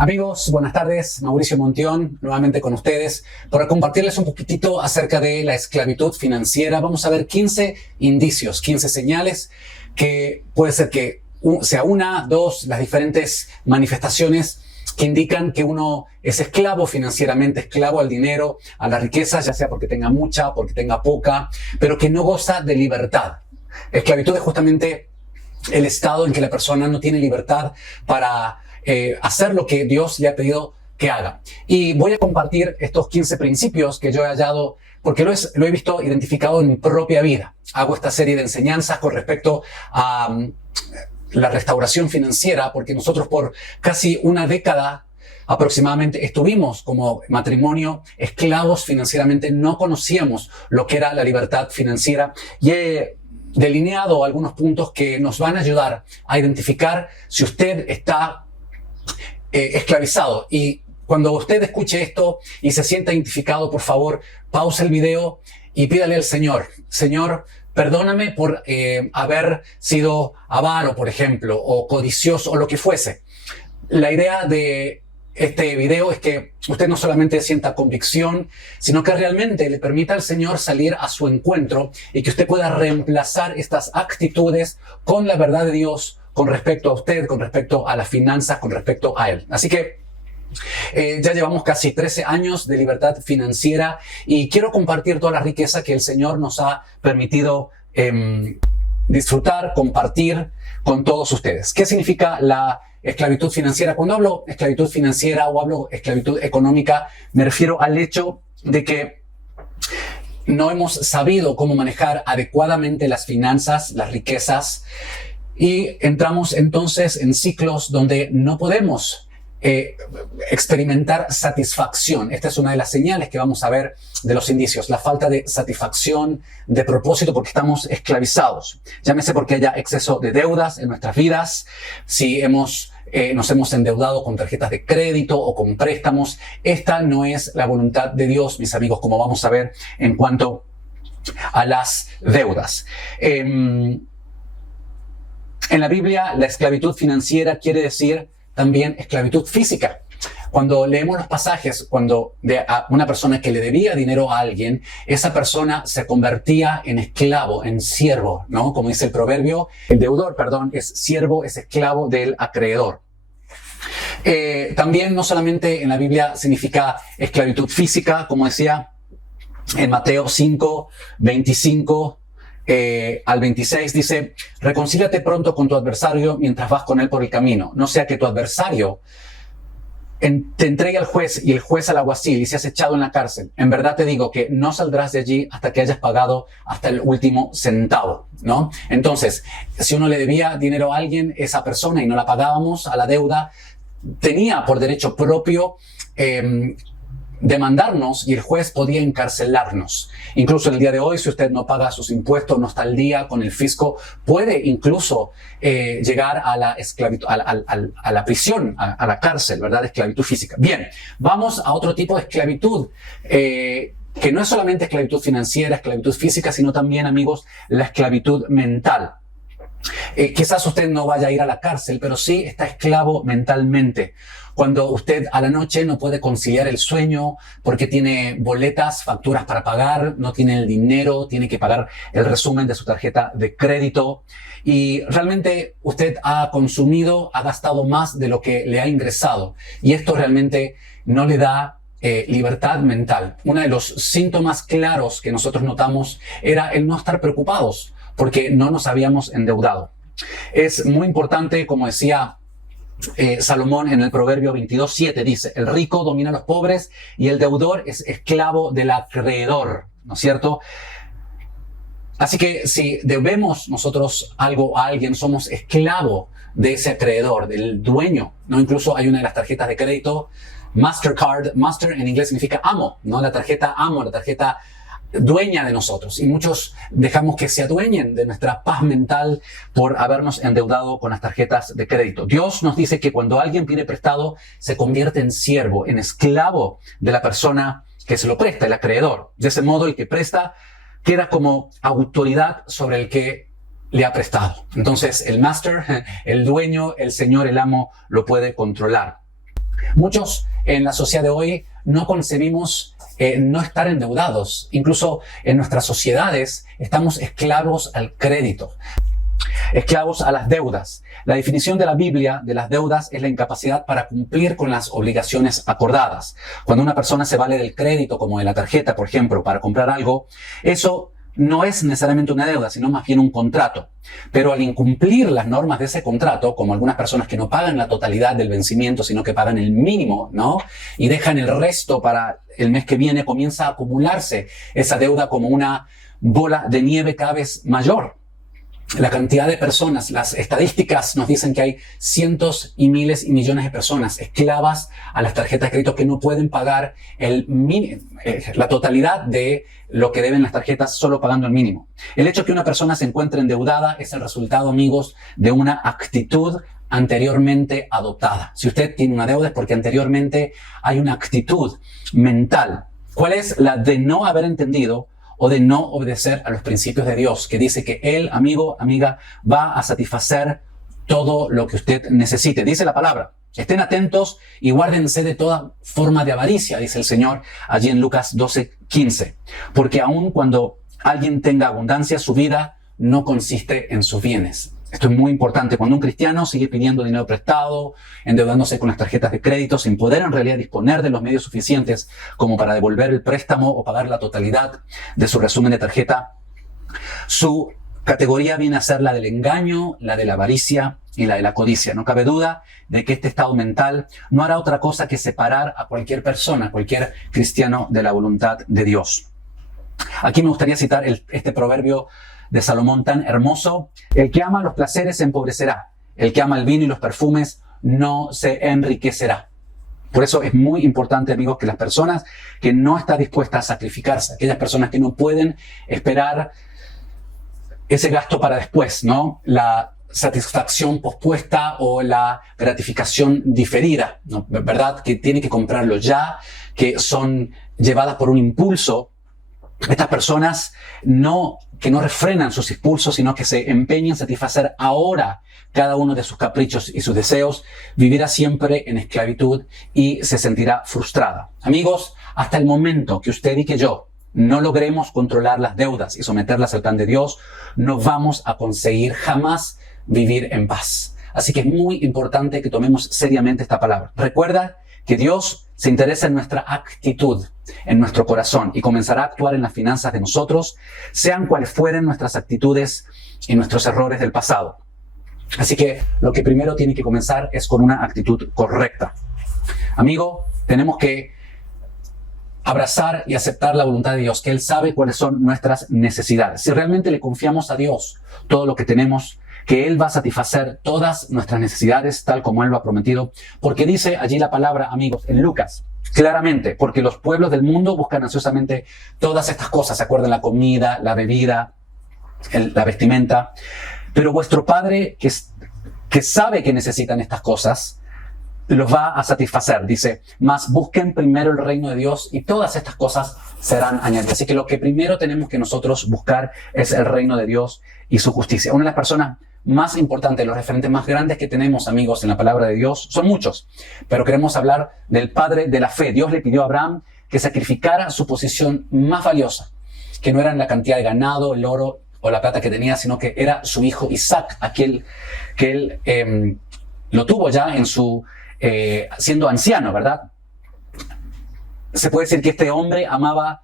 Amigos, buenas tardes. Mauricio Montión, nuevamente con ustedes, para compartirles un poquitito acerca de la esclavitud financiera. Vamos a ver 15 indicios, 15 señales que puede ser que sea una, dos, las diferentes manifestaciones que indican que uno es esclavo financieramente, esclavo al dinero, a la riqueza, ya sea porque tenga mucha, porque tenga poca, pero que no goza de libertad. Esclavitud es justamente el estado en que la persona no tiene libertad para hacer lo que Dios le ha pedido que haga. Y voy a compartir estos 15 principios que yo he hallado porque lo he visto identificado en mi propia vida. Hago esta serie de enseñanzas con respecto a la restauración financiera porque nosotros por casi una década aproximadamente estuvimos como matrimonio esclavos financieramente, no conocíamos lo que era la libertad financiera y he delineado algunos puntos que nos van a ayudar a identificar si usted está esclavizado. Y cuando usted escuche esto y se sienta identificado, por favor, pause el video y pídale al Señor: Señor, perdóname por haber sido avaro, por ejemplo, o codicioso, o lo que fuese. La idea de este video es que usted no solamente sienta convicción, sino que realmente le permita al Señor salir a su encuentro y que usted pueda reemplazar estas actitudes con la verdad de Dios con respecto a usted, con respecto a las finanzas, con respecto a Él. Así que ya llevamos casi 13 años de libertad financiera y quiero compartir toda la riqueza que el Señor nos ha permitido disfrutar, compartir con todos ustedes. ¿Qué significa la esclavitud financiera? Cuando hablo esclavitud financiera o hablo esclavitud económica, me refiero al hecho de que no hemos sabido cómo manejar adecuadamente las finanzas, las riquezas, y entramos entonces en ciclos donde no podemos experimentar satisfacción. Esta es una de las señales que vamos a ver de los indicios, la falta de satisfacción, de propósito, porque estamos esclavizados. Llámese porque haya exceso de deudas en nuestras vidas, si nos hemos endeudado con tarjetas de crédito o con préstamos. Esta no es la voluntad de Dios, mis amigos, como vamos a ver en cuanto a las deudas. En la Biblia, la esclavitud financiera quiere decir también esclavitud física. Cuando leemos los pasajes, cuando a una persona que le debía dinero a alguien, esa persona se convertía en esclavo, en siervo, ¿no? Como dice el proverbio, el deudor, es siervo, es esclavo del acreedor. También no solamente en la Biblia significa esclavitud física, como decía en Mateo 5, 25, al 26 dice: reconcíliate pronto con tu adversario mientras vas con él por el camino, no sea que tu adversario te entregue al juez y el juez al alguacil y seas echado en la cárcel. En verdad te digo que no saldrás de allí hasta que hayas pagado hasta el último centavo, ¿no? Entonces, si uno le debía dinero a alguien, esa persona, y no la pagábamos a la deuda, tenía por derecho propio demandarnos y el juez podía encarcelarnos. Incluso el día de hoy, si usted no paga sus impuestos, no está al día con el fisco, puede incluso llegar a la esclavitud, a la prisión, a la cárcel, ¿verdad? Esclavitud física. Bien, vamos a otro tipo de esclavitud, que no es solamente esclavitud financiera, esclavitud física, sino también, amigos, la esclavitud mental. Quizás usted no vaya a ir a la cárcel, pero sí está esclavo mentalmente. Cuando usted a la noche no puede conciliar el sueño porque tiene boletas, facturas para pagar, no tiene el dinero, tiene que pagar el resumen de su tarjeta de crédito y realmente usted ha consumido, ha gastado más de lo que le ha ingresado y esto realmente no le da libertad mental. Uno de los síntomas claros que nosotros notamos era el no estar preocupados porque no nos habíamos endeudado. Es muy importante, como decía Salomón en el Proverbio 22:7, dice: el rico domina a los pobres y el deudor es esclavo del acreedor, ¿no es cierto? Así que si debemos nosotros algo a alguien, somos esclavo de ese acreedor, del dueño, ¿no? Incluso hay una de las tarjetas de crédito, Mastercard. Master en inglés significa amo, ¿no? La tarjeta amo, la tarjeta dueña de nosotros, y muchos dejamos que se adueñen de nuestra paz mental por habernos endeudado con las tarjetas de crédito. Dios nos dice que cuando alguien pide prestado se convierte en siervo, en esclavo de la persona que se lo presta, el acreedor. De ese modo, el que presta queda como autoridad sobre el que le ha prestado. Entonces el master, el dueño, el señor, el amo, lo puede controlar. Muchos en la sociedad de hoy no concebimos no estar endeudados. Incluso en nuestras sociedades estamos esclavos al crédito, esclavos a las deudas. La definición de la Biblia de las deudas es la incapacidad para cumplir con las obligaciones acordadas. Cuando una persona se vale del crédito, como de la tarjeta, por ejemplo, para comprar algo, eso no es necesariamente una deuda, sino más bien un contrato. Pero al incumplir las normas de ese contrato, como algunas personas que no pagan la totalidad del vencimiento, sino que pagan el mínimo, ¿no? Y dejan el resto para el mes que viene, comienza a acumularse esa deuda como una bola de nieve cada vez mayor. La cantidad de personas, las estadísticas nos dicen que hay cientos y miles y millones de personas esclavas a las tarjetas de crédito que no pueden pagar la totalidad de lo que deben las tarjetas solo pagando el mínimo. El hecho de que una persona se encuentre endeudada es el resultado, amigos, de una actitud anteriormente adoptada. Si usted tiene una deuda es porque anteriormente hay una actitud mental. ¿Cuál es? La de no haber entendido o de no obedecer a los principios de Dios, que dice que Él, amigo, amiga, va a satisfacer todo lo que usted necesite. Dice la palabra, estén atentos y guárdense de toda forma de avaricia, dice el Señor allí en Lucas 12:15. Porque aun cuando alguien tenga abundancia, su vida no consiste en sus bienes. Esto es muy importante. Cuando un cristiano sigue pidiendo dinero prestado, endeudándose con las tarjetas de crédito, sin poder en realidad disponer de los medios suficientes como para devolver el préstamo o pagar la totalidad de su resumen de tarjeta, su categoría viene a ser la del engaño, la de la avaricia y la de la codicia. No cabe duda de que este estado mental no hará otra cosa que separar a cualquier persona, cualquier cristiano, de la voluntad de Dios. Aquí me gustaría citar este proverbio de Salomón tan hermoso: el que ama los placeres se empobrecerá, el que ama el vino y los perfumes no se enriquecerá. Por eso es muy importante, amigos, que las personas que no están dispuestas a sacrificarse, aquellas personas que no pueden esperar ese gasto para después, ¿no? La satisfacción pospuesta o la gratificación diferida, ¿no? ¿Verdad? Que tiene que comprarlo ya, que son llevadas por un impulso. Estas personas que no refrenan sus impulsos, sino que se empeñan en satisfacer ahora cada uno de sus caprichos y sus deseos, vivirá siempre en esclavitud y se sentirá frustrada. Amigos, hasta el momento que usted y que yo no logremos controlar las deudas y someterlas al plan de Dios, no vamos a conseguir jamás vivir en paz. Así que es muy importante que tomemos seriamente esta palabra. Recuerda que Dios se interesa en nuestra actitud, en nuestro corazón, y comenzará a actuar en las finanzas de nosotros, sean cuales fueren nuestras actitudes y nuestros errores del pasado. Así que lo que primero tiene que comenzar es con una actitud correcta. Amigo, tenemos que abrazar y aceptar la voluntad de Dios, que Él sabe cuáles son nuestras necesidades. Si realmente le confiamos a Dios todo lo que tenemos, que Él va a satisfacer todas nuestras necesidades tal como Él lo ha prometido, porque dice allí la palabra, amigos, en Lucas, claramente, porque los pueblos del mundo buscan ansiosamente todas estas cosas, ¿se acuerdan? La comida, la bebida, la vestimenta, pero vuestro Padre que sabe que necesitan estas cosas, los va a satisfacer. Dice, mas busquen primero el reino de Dios y todas estas cosas serán añadidas. Así que lo que primero tenemos que nosotros buscar es el reino de Dios y su justicia. Una de las personas más importantes, los referentes más grandes que tenemos, amigos, en la palabra de Dios, son muchos, pero queremos hablar del padre de la fe. Dios le pidió a Abraham que sacrificara su posesión más valiosa, que no era la cantidad de ganado, el oro o la plata que tenía, sino que era su hijo Isaac, aquel que él lo tuvo ya en su siendo anciano, ¿verdad? Se puede decir que este hombre amaba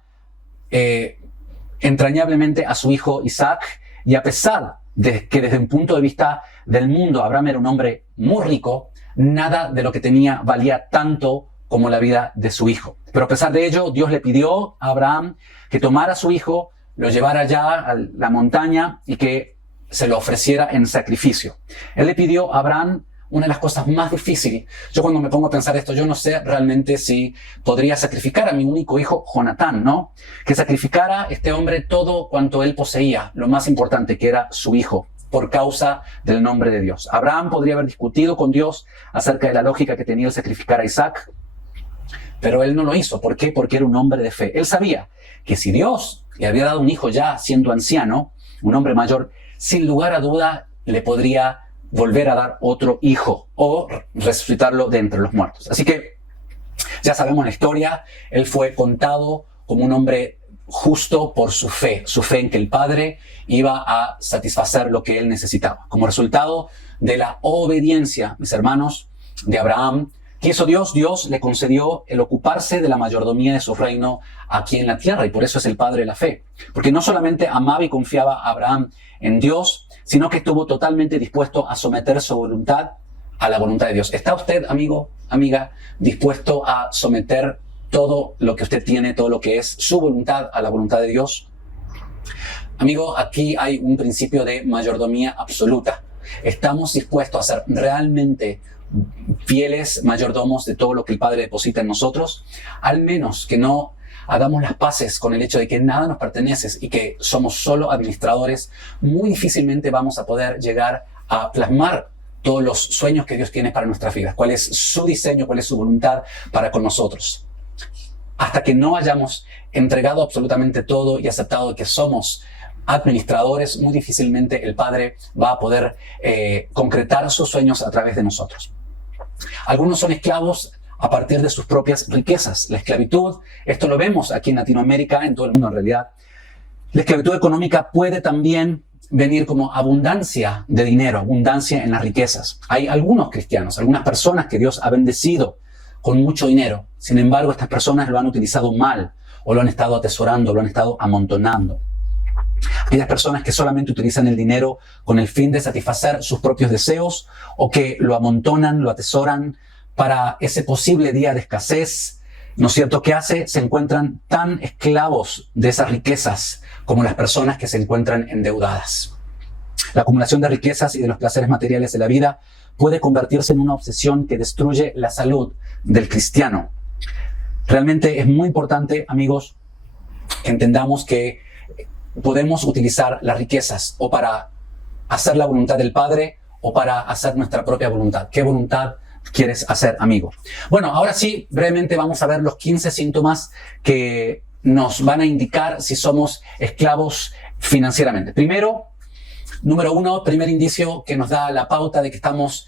entrañablemente a su hijo Isaac, y a pesar de que desde un punto de vista del mundo Abraham era un hombre muy rico, nada de lo que tenía valía tanto como la vida de su hijo. Pero a pesar de ello, Dios le pidió a Abraham que tomara a su hijo, lo llevara allá a la montaña y que se lo ofreciera en sacrificio. Él le pidió a Abraham una de las cosas más difíciles. Yo cuando me pongo a pensar esto, yo no sé realmente si podría sacrificar a mi único hijo, Jonatán, ¿no? Que sacrificara este hombre todo cuanto él poseía, lo más importante, que era su hijo, por causa del nombre de Dios. Abraham podría haber discutido con Dios acerca de la lógica que tenía el sacrificar a Isaac, pero él no lo hizo. ¿Por qué? Porque era un hombre de fe. Él sabía que si Dios le había dado un hijo ya siendo anciano, un hombre mayor, sin lugar a duda le podría volver a dar otro hijo o resucitarlo de entre los muertos. Así que ya sabemos la historia, él fue contado como un hombre justo por su fe en que el Padre iba a satisfacer lo que él necesitaba. Como resultado de la obediencia, mis hermanos, de Abraham, ¿qué hizo Dios? Dios le concedió el ocuparse de la mayordomía de su reino aquí en la tierra, y por eso es el Padre de la fe. Porque no solamente amaba y confiaba a Abraham en Dios, sino que estuvo totalmente dispuesto a someter su voluntad a la voluntad de Dios. ¿Está usted, amigo, amiga, dispuesto a someter todo lo que usted tiene, todo lo que es su voluntad a la voluntad de Dios? Amigo, aquí hay un principio de mayordomía absoluta. Estamos dispuestos a ser realmente fieles mayordomos de todo lo que el Padre deposita en nosotros, al menos que no hagamos las paces con el hecho de que nada nos pertenece y que somos solo administradores. Muy difícilmente vamos a poder llegar a plasmar todos los sueños que Dios tiene para nuestras vidas, cuál es su diseño, cuál es su voluntad para con nosotros. Hasta que no hayamos entregado absolutamente todo y aceptado que somos administradores, muy difícilmente el Padre va a poder concretar sus sueños a través de nosotros. Algunos son esclavos a partir de sus propias riquezas. La esclavitud, esto lo vemos aquí en Latinoamérica, en todo el mundo en realidad. La esclavitud económica puede también venir como abundancia de dinero, abundancia en las riquezas. Hay algunos cristianos, algunas personas que Dios ha bendecido con mucho dinero. Sin embargo, estas personas lo han utilizado mal, o lo han estado atesorando, lo han estado amontonando. Aquellas personas que solamente utilizan el dinero con el fin de satisfacer sus propios deseos, o que lo amontonan, lo atesoran para ese posible día de escasez, ¿no es cierto? ¿Qué hace? Se encuentran tan esclavos de esas riquezas como las personas que se encuentran endeudadas. La acumulación de riquezas y de los placeres materiales de la vida puede convertirse en una obsesión que destruye la salud del cristiano. Realmente es muy importante, amigos, que entendamos que podemos utilizar las riquezas o para hacer la voluntad del Padre o para hacer nuestra propia voluntad. ¿Qué voluntad quieres hacer, amigo? Bueno, ahora sí, brevemente vamos a ver los 15 síntomas que nos van a indicar si somos esclavos financieramente. Primero, número 1, primer indicio que nos da la pauta de que estamos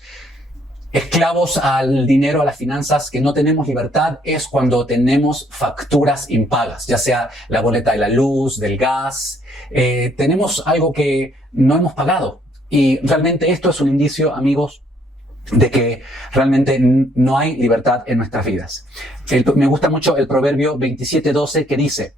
esclavos al dinero, a las finanzas, que no tenemos libertad, es cuando tenemos facturas impagas, ya sea la boleta de la luz, del gas. Tenemos algo que no hemos pagado. Y realmente esto es un indicio, amigos, de que realmente no hay libertad en nuestras vidas. Me gusta mucho el proverbio 27:12 que dice: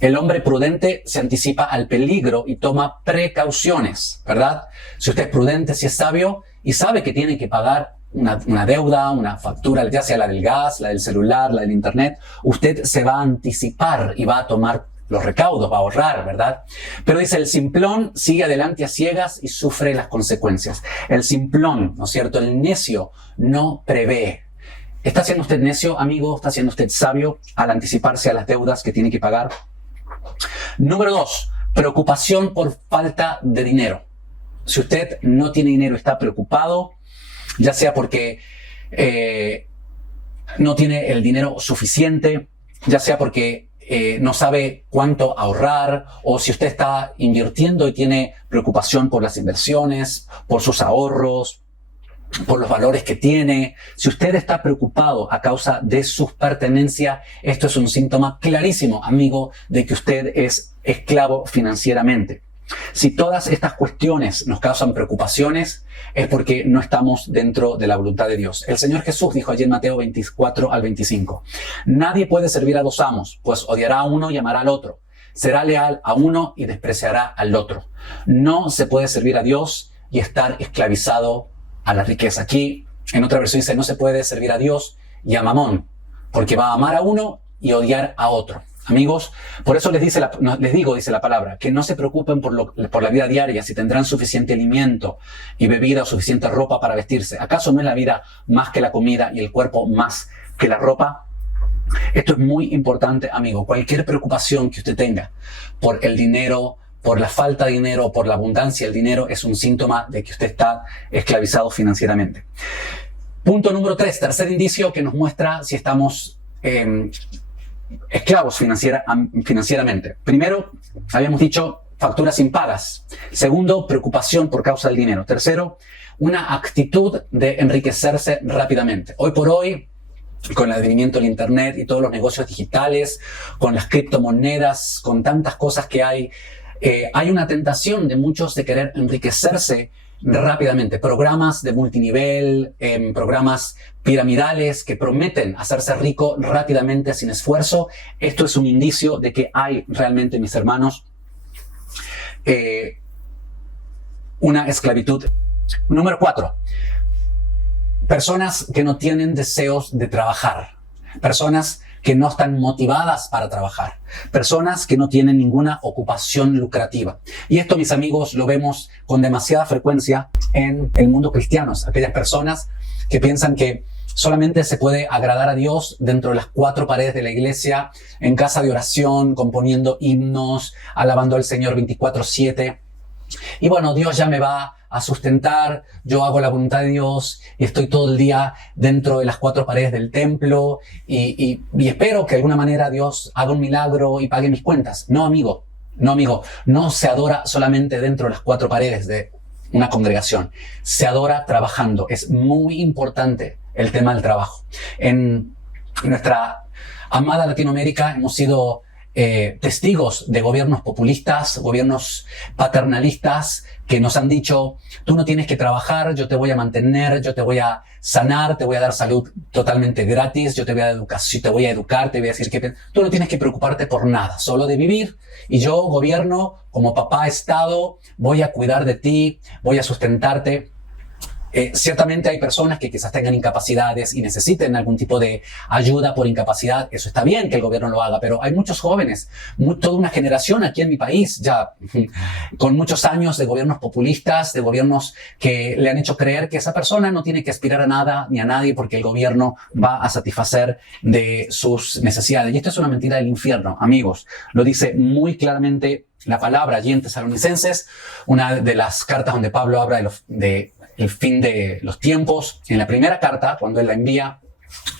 el hombre prudente se anticipa al peligro y toma precauciones, ¿verdad? Si usted es prudente, si es sabio y sabe que tiene que pagar una deuda, una factura, ya sea la del gas, la del celular, la del internet, usted se va a anticipar y va a tomar los recaudos, va a ahorrar, ¿verdad? Pero dice, el simplón sigue adelante a ciegas y sufre las consecuencias. El simplón, ¿no es cierto? El necio no prevé. ¿Está siendo usted necio, amigo? ¿Está siendo usted sabio al anticiparse a las deudas que tiene que pagar? Número 2, preocupación por falta de dinero. Si usted no tiene dinero, está preocupado, ya sea porque no tiene el dinero suficiente, ya sea porque no sabe cuánto ahorrar, o si usted está invirtiendo y tiene preocupación por las inversiones, por sus ahorros, por los valores que tiene. Si usted está preocupado a causa de sus pertenencias, esto es un síntoma clarísimo, amigo, de que usted es esclavo financieramente. Si todas estas cuestiones nos causan preocupaciones, es porque no estamos dentro de la voluntad de Dios. El Señor Jesús dijo allí en Mateo 24 al 25, nadie puede servir a dos amos, pues odiará a uno y amará al otro. Será leal a uno y despreciará al otro. No se puede servir a Dios y estar esclavizado a la riqueza. Aquí, en otra versión dice, no se puede servir a Dios y a Mamón, porque va a amar a uno y odiar a otro. Amigos, por eso les digo, dice la palabra, que no se preocupen por la vida diaria, si tendrán suficiente alimento y bebida o suficiente ropa para vestirse. ¿Acaso no es la vida más que la comida y el cuerpo más que la ropa? Esto es muy importante, amigo. Cualquier preocupación que usted tenga por el dinero, por la falta de dinero, por la abundancia del dinero, es un síntoma de que usted está esclavizado financieramente. Punto número 3, tercer indicio que nos muestra si estamos esclavos financieramente. Primero, habíamos dicho facturas impagas. Segundo, preocupación por causa del dinero. Tercero, una actitud de enriquecerse rápidamente. Hoy por hoy, con el advenimiento del Internet y todos los negocios digitales, con las criptomonedas, con tantas cosas que hay una tentación de muchos de querer enriquecerse rápidamente. Programas de multinivel, programas piramidales que prometen hacerse rico rápidamente sin esfuerzo. Esto es un indicio de que hay realmente, mis hermanos, una esclavitud. Número 4. Personas que no tienen deseos de trabajar. Personas que no están motivadas para trabajar. Personas que no tienen ninguna ocupación lucrativa. Y esto, mis amigos, lo vemos con demasiada frecuencia en el mundo cristiano. Aquellas personas que piensan que solamente se puede agradar a Dios dentro de las 4 paredes de la iglesia, en casa de oración, componiendo himnos, alabando al Señor 24/7. Y bueno, Dios ya me va a sustentar, yo hago la voluntad de Dios y estoy todo el día dentro de las 4 paredes del templo y espero que de alguna manera Dios haga un milagro y pague mis cuentas. No, amigo, no se adora solamente dentro de las 4 paredes de una congregación, se adora trabajando. Es muy importante el tema del trabajo. En nuestra amada Latinoamérica hemos sido testigos de gobiernos populistas, gobiernos paternalistas que nos han dicho, tú no tienes que trabajar, yo te voy a mantener, yo te voy a sanar, te voy a dar salud totalmente gratis, yo te voy a educar, te voy a decir que tú no tienes que preocuparte por nada, solo de vivir, y yo, gobierno, como papá Estado, voy a cuidar de ti, voy a sustentarte. Ciertamente hay personas que quizás tengan incapacidades y necesiten algún tipo de ayuda por incapacidad. Eso está bien que el gobierno lo haga, pero hay muchos jóvenes, toda una generación aquí en mi país ya con muchos años de gobiernos populistas, de gobiernos que le han hecho creer que esa persona no tiene que aspirar a nada ni a nadie porque el gobierno va a satisfacer de sus necesidades. Y esto es una mentira del infierno, amigos. Lo dice muy claramente la palabra allí en Tesalonicenses, una de las cartas donde Pablo habla de el fin de los tiempos. En la primera carta, cuando él la envía,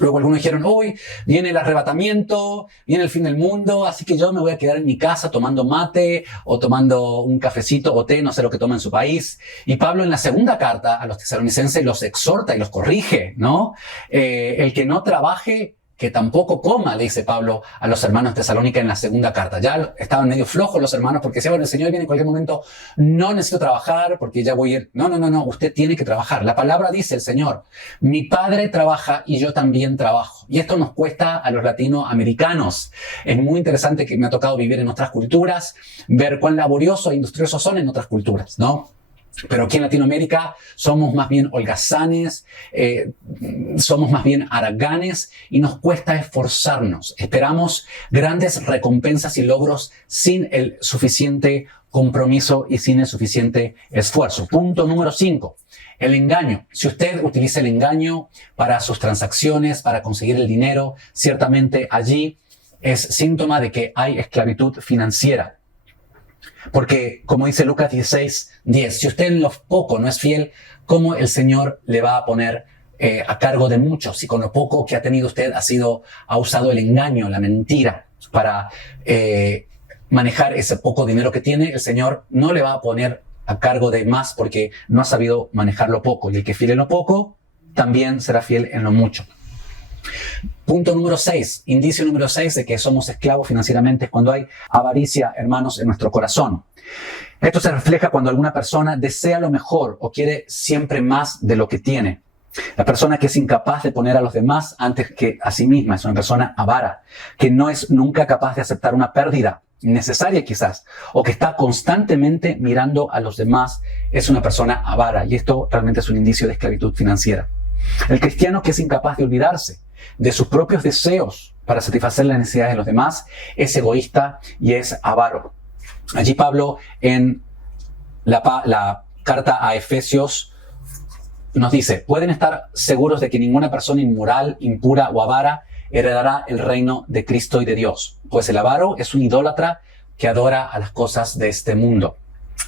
luego algunos dijeron, hoy viene el arrebatamiento, viene el fin del mundo, así que yo me voy a quedar en mi casa tomando mate o tomando un cafecito o té, no sé lo que toma en su país. Y Pablo en la segunda carta a los tesalonicenses los exhorta y los corrige, ¿no? El que no trabaje, que tampoco coma, le dice Pablo a los hermanos de Tesalónica en la segunda carta. Ya estaban medio flojos los hermanos porque decían, bueno, el Señor viene en cualquier momento, no necesito trabajar porque ya voy a ir. No, usted tiene que trabajar. La palabra dice el Señor, mi Padre trabaja y yo también trabajo. Y esto nos cuesta a los latinoamericanos. Es muy interesante que me ha tocado vivir en otras culturas, ver cuán laboriosos e industriosos son en otras culturas, ¿no? Pero aquí en Latinoamérica somos más bien holgazanes, somos más bien haraganes y nos cuesta esforzarnos. Esperamos grandes recompensas y logros sin el suficiente compromiso y sin el suficiente esfuerzo. Punto número 5. El engaño. Si usted utiliza el engaño para sus transacciones, para conseguir el dinero, ciertamente allí es síntoma de que hay esclavitud financiera. Porque, como dice Lucas 16:10, si usted en lo poco no es fiel, ¿cómo el Señor le va a poner a cargo de mucho? Si con lo poco que ha tenido usted ha usado el engaño, la mentira para manejar ese poco dinero que tiene, el Señor no le va a poner a cargo de más porque no ha sabido manejar lo poco. Y el que fiel en lo poco, también será fiel en lo mucho. Punto número 6, indicio número 6 de que somos esclavos financieramente es cuando hay avaricia, hermanos, en nuestro corazón. Esto se refleja cuando alguna persona desea lo mejor o quiere siempre más de lo que tiene. La persona que es incapaz de poner a los demás antes que a sí misma es una persona avara, que no es nunca capaz de aceptar una pérdida necesaria quizás, o que está constantemente mirando a los demás, es una persona avara. Y esto realmente es un indicio de esclavitud financiera. El cristiano que es incapaz de olvidarse de sus propios deseos para satisfacer las necesidades de los demás es egoísta y es avaro. Allí Pablo en la carta a Efesios nos dice, pueden estar seguros de que ninguna persona inmoral, impura o avara heredará el reino de Cristo y de Dios, pues el avaro es un idólatra que adora a las cosas de este mundo.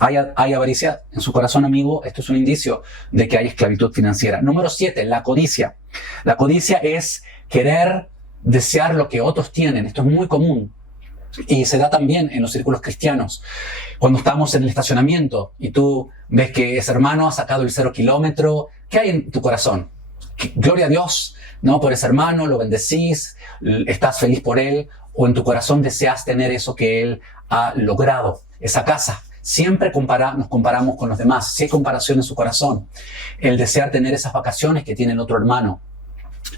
¿Hay avaricia en su corazón, amigo? Esto es un indicio de que hay esclavitud financiera. Número 7, la codicia. La codicia es querer desear lo que otros tienen. Esto es muy común. Y se da también en los círculos cristianos. Cuando estamos en el estacionamiento y tú ves que ese hermano ha sacado el 0 kilómetro, ¿qué hay en tu corazón? Gloria a Dios, ¿no? Por ese hermano, lo bendecís, estás feliz por él, o en tu corazón deseas tener eso que él ha logrado, esa casa. Siempre nos comparamos con los demás. Si hay comparación en su corazón, el desear tener esas vacaciones que tiene el otro hermano,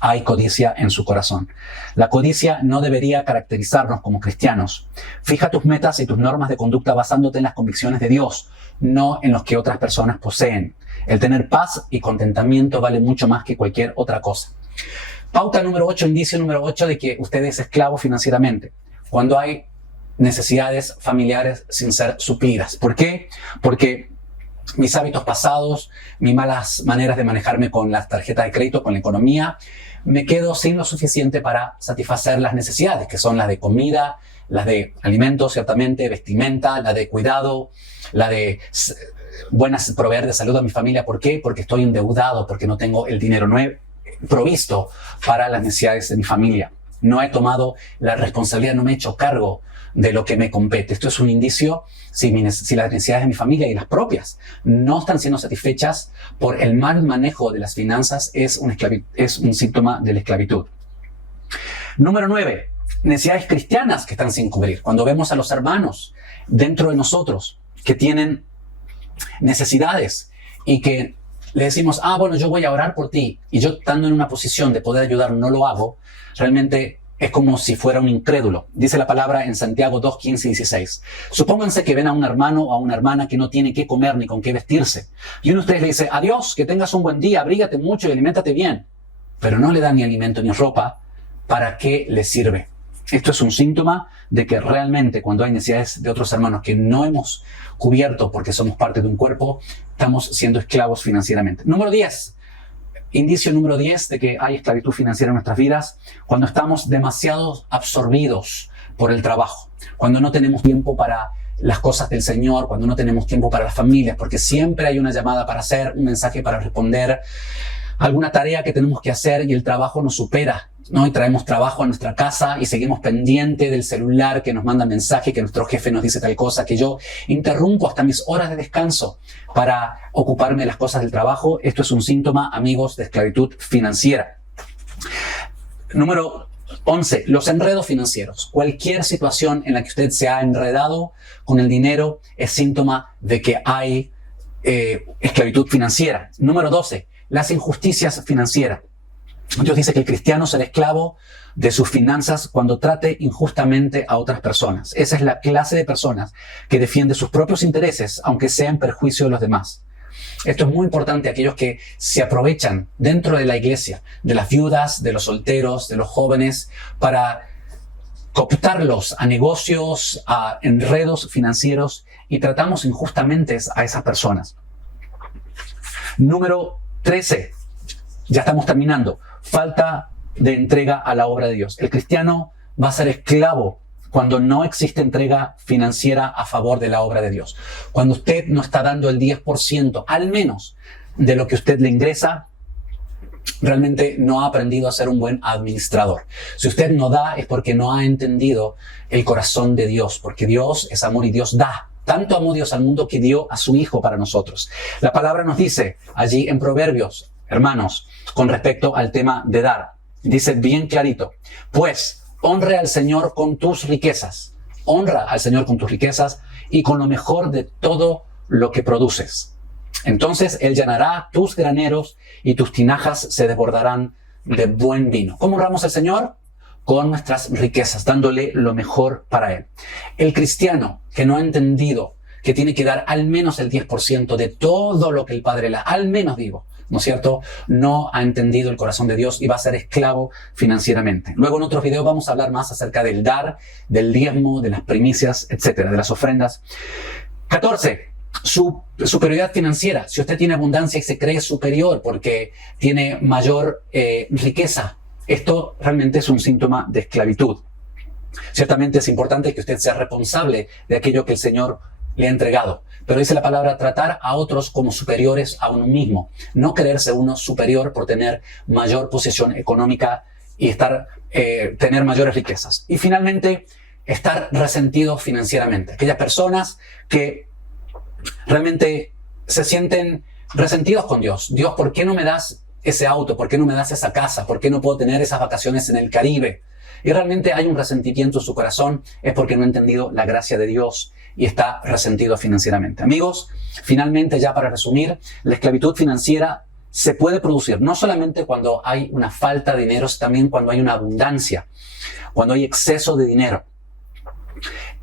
hay codicia en su corazón. La codicia no debería caracterizarnos como cristianos. Fija tus metas y tus normas de conducta basándote en las convicciones de Dios, no en los que otras personas poseen. El tener paz y contentamiento vale mucho más que cualquier otra cosa. Pauta número 8, indicio número 8 de que usted es esclavo financieramente. Cuando hay necesidades familiares sin ser suplidas. ¿Por qué? Porque mis hábitos pasados, mis malas maneras de manejarme con las tarjetas de crédito, con la economía, me quedo sin lo suficiente para satisfacer las necesidades, que son las de comida, las de alimentos, ciertamente, vestimenta, la de cuidado, la de proveer de salud a mi familia. ¿Por qué? Porque estoy endeudado, porque no tengo el dinero provisto para las necesidades de mi familia. No he tomado la responsabilidad, no me he hecho cargo de lo que me compete. Esto es un indicio si las necesidades de mi familia y las propias no están siendo satisfechas por el mal manejo de las finanzas, es un síntoma de la esclavitud. Número 9, necesidades cristianas que están sin cubrir. Cuando vemos a los hermanos dentro de nosotros que tienen necesidades y que le decimos, bueno, yo voy a orar por ti, y yo estando en una posición de poder ayudar no lo hago, realmente es como si fuera un incrédulo. Dice la palabra en Santiago 2, 15 y 16. Supónganse que ven a un hermano o a una hermana que no tiene qué comer ni con qué vestirse. Y uno de ustedes le dice, adiós, que tengas un buen día, abrígate mucho y aliméntate bien. Pero no le da ni alimento ni ropa. ¿Para qué le sirve? Esto es un síntoma de que realmente cuando hay necesidades de otros hermanos que no hemos cubierto porque somos parte de un cuerpo, estamos siendo esclavos financieramente. Número 10. Indicio número 10 de que hay esclavitud financiera en nuestras vidas, cuando estamos demasiado absorbidos por el trabajo, cuando no tenemos tiempo para las cosas del Señor, cuando no tenemos tiempo para las familias, porque siempre hay una llamada para hacer, un mensaje para responder, alguna tarea que tenemos que hacer y el trabajo nos supera, ¿no? Y traemos trabajo a nuestra casa y seguimos pendiente del celular que nos manda mensaje, que nuestro jefe nos dice tal cosa, que yo interrumpo hasta mis horas de descanso para ocuparme de las cosas del trabajo. Esto es un síntoma, amigos, de esclavitud financiera. Número 11, los enredos financieros. Cualquier situación en la que usted se ha enredado con el dinero es síntoma de que hay esclavitud financiera. Número 12, las injusticias financieras. Dios dice que el cristiano será esclavo de sus finanzas cuando trate injustamente a otras personas. Esa es la clase de personas que defiende sus propios intereses, aunque sea en perjuicio de los demás. Esto es muy importante, aquellos que se aprovechan dentro de la iglesia, de las viudas, de los solteros, de los jóvenes, para cooptarlos a negocios, a enredos financieros, y tratamos injustamente a esas personas. Número 13. Ya estamos terminando. Falta de entrega a la obra de Dios. El cristiano va a ser esclavo cuando no existe entrega financiera a favor de la obra de Dios. Cuando usted no está dando el 10%, al menos, de lo que usted le ingresa, realmente no ha aprendido a ser un buen administrador. Si usted no da es porque no ha entendido el corazón de Dios, porque Dios es amor y Dios da. Tanto amó Dios al mundo que dio a su Hijo para nosotros. La palabra nos dice allí en Proverbios, hermanos, con respecto al tema de dar, dice bien clarito, pues honra al Señor con tus riquezas, honra al Señor con tus riquezas y con lo mejor de todo lo que produces. Entonces Él llenará tus graneros y tus tinajas se desbordarán de buen vino. ¿Cómo honramos al Señor? Con nuestras riquezas, dándole lo mejor para Él. El cristiano que no ha entendido que tiene que dar al menos el 10% de todo lo que el Padre le da, al menos digo, ¿no es cierto? No ha entendido el corazón de Dios y va a ser esclavo financieramente. Luego en otros videos vamos a hablar más acerca del dar, del diezmo, de las primicias, etcétera, de las ofrendas. 14. Su superioridad financiera. Si usted tiene abundancia y se cree superior porque tiene mayor riqueza, esto realmente es un síntoma de esclavitud. Ciertamente es importante que usted sea responsable de aquello que el Señor le ha entregado. Pero dice la palabra, tratar a otros como superiores a uno mismo. No creerse uno superior por tener mayor posición económica y tener mayores riquezas. Y finalmente, estar resentidos financieramente. Aquellas personas que realmente se sienten resentidos con Dios. Dios, ¿por qué no me das ese auto? ¿Por qué no me das esa casa? ¿Por qué no puedo tener esas vacaciones en el Caribe? Y realmente hay un resentimiento en su corazón, es porque no ha entendido la gracia de Dios y está resentido financieramente. Amigos, finalmente, ya para resumir, la esclavitud financiera se puede producir no solamente cuando hay una falta de dinero, sino también cuando hay una abundancia, cuando hay exceso de dinero,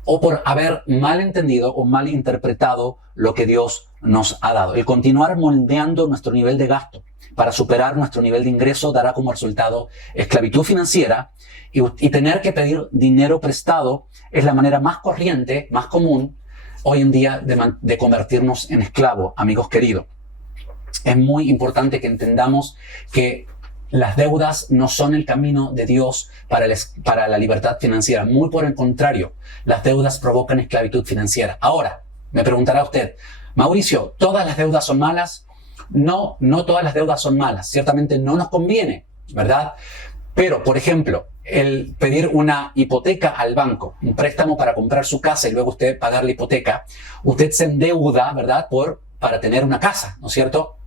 o por haber mal entendido o mal interpretado lo que Dios nos ha dado. El continuar moldeando nuestro nivel de gasto para superar nuestro nivel de ingreso dará como resultado esclavitud financiera, y tener que pedir dinero prestado es la manera más corriente, más común hoy en día de convertirnos en esclavos, amigos queridos. Es muy importante que entendamos que las deudas no son el camino de Dios para la libertad financiera. Muy por el contrario, las deudas provocan esclavitud financiera. Ahora, me preguntará usted, Mauricio, ¿todas las deudas son malas? No, no todas las deudas son malas. Ciertamente no nos conviene, ¿verdad? Pero, por ejemplo, el pedir una hipoteca al banco, un préstamo para comprar su casa y luego usted pagar la hipoteca, usted se endeuda, ¿verdad?, para tener una casa, ¿no es cierto?,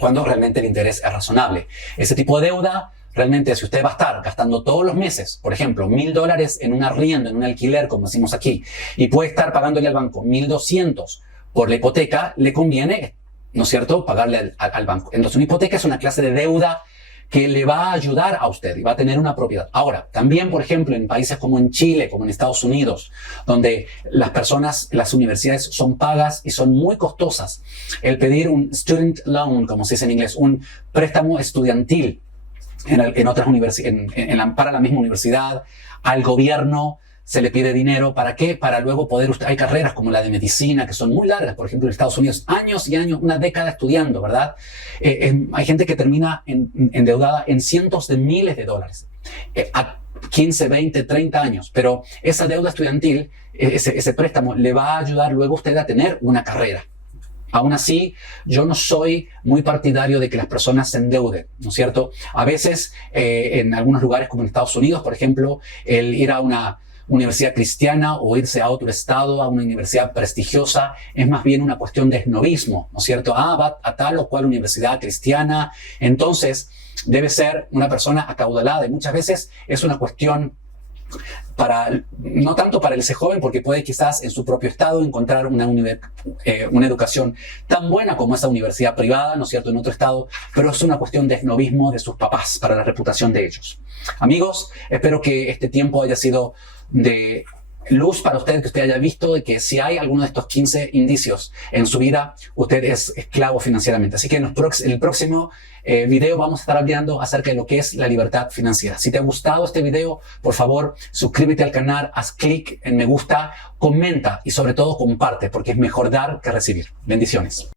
cuando realmente el interés es razonable. Ese tipo de deuda, realmente, si usted va a estar gastando todos los meses, por ejemplo, $1,000 en un arriendo, en un alquiler, como decimos aquí, y puede estar pagándole al banco 1,200 por la hipoteca, le conviene, ¿no es cierto?, pagarle al banco. Entonces, una hipoteca es una clase de deuda que le va a ayudar a usted y va a tener una propiedad. Ahora, también, por ejemplo, en países como en Chile, como en Estados Unidos, donde las universidades son pagas y son muy costosas, el pedir un student loan, como se dice en inglés, un préstamo estudiantil en otras universidades, para la misma universidad, al gobierno se le pide dinero. ¿Para qué? Para luego hay carreras como la de medicina que son muy largas, por ejemplo en Estados Unidos, años y años, una década estudiando, ¿verdad? Hay gente que termina endeudada en cientos de miles de dólares, a 15, 20, 30 años, pero esa deuda estudiantil, ese préstamo, le va a ayudar luego a usted a tener una carrera. Aún así, yo no soy muy partidario de que las personas se endeuden, ¿no es cierto? A veces, en algunos lugares como en Estados Unidos, por ejemplo, el ir a una universidad cristiana o irse a otro estado, a una universidad prestigiosa, es más bien una cuestión de esnobismo, ¿no es cierto? Va a tal o cual universidad cristiana, entonces debe ser una persona acaudalada, y muchas veces es una cuestión no tanto para ese joven, porque puede quizás en su propio estado encontrar una educación tan buena como esa universidad privada, ¿no es cierto?, en otro estado, pero es una cuestión de esnobismo de sus papás para la reputación de ellos. Amigos, espero que este tiempo haya sido de luz para usted, que usted haya visto de que si hay alguno de estos 15 indicios en su vida, usted es esclavo financieramente. Así que en el próximo video vamos a estar hablando acerca de lo que es la libertad financiera. Si te ha gustado este video, por favor, suscríbete al canal, haz clic en me gusta, comenta y sobre todo comparte, porque es mejor dar que recibir. Bendiciones.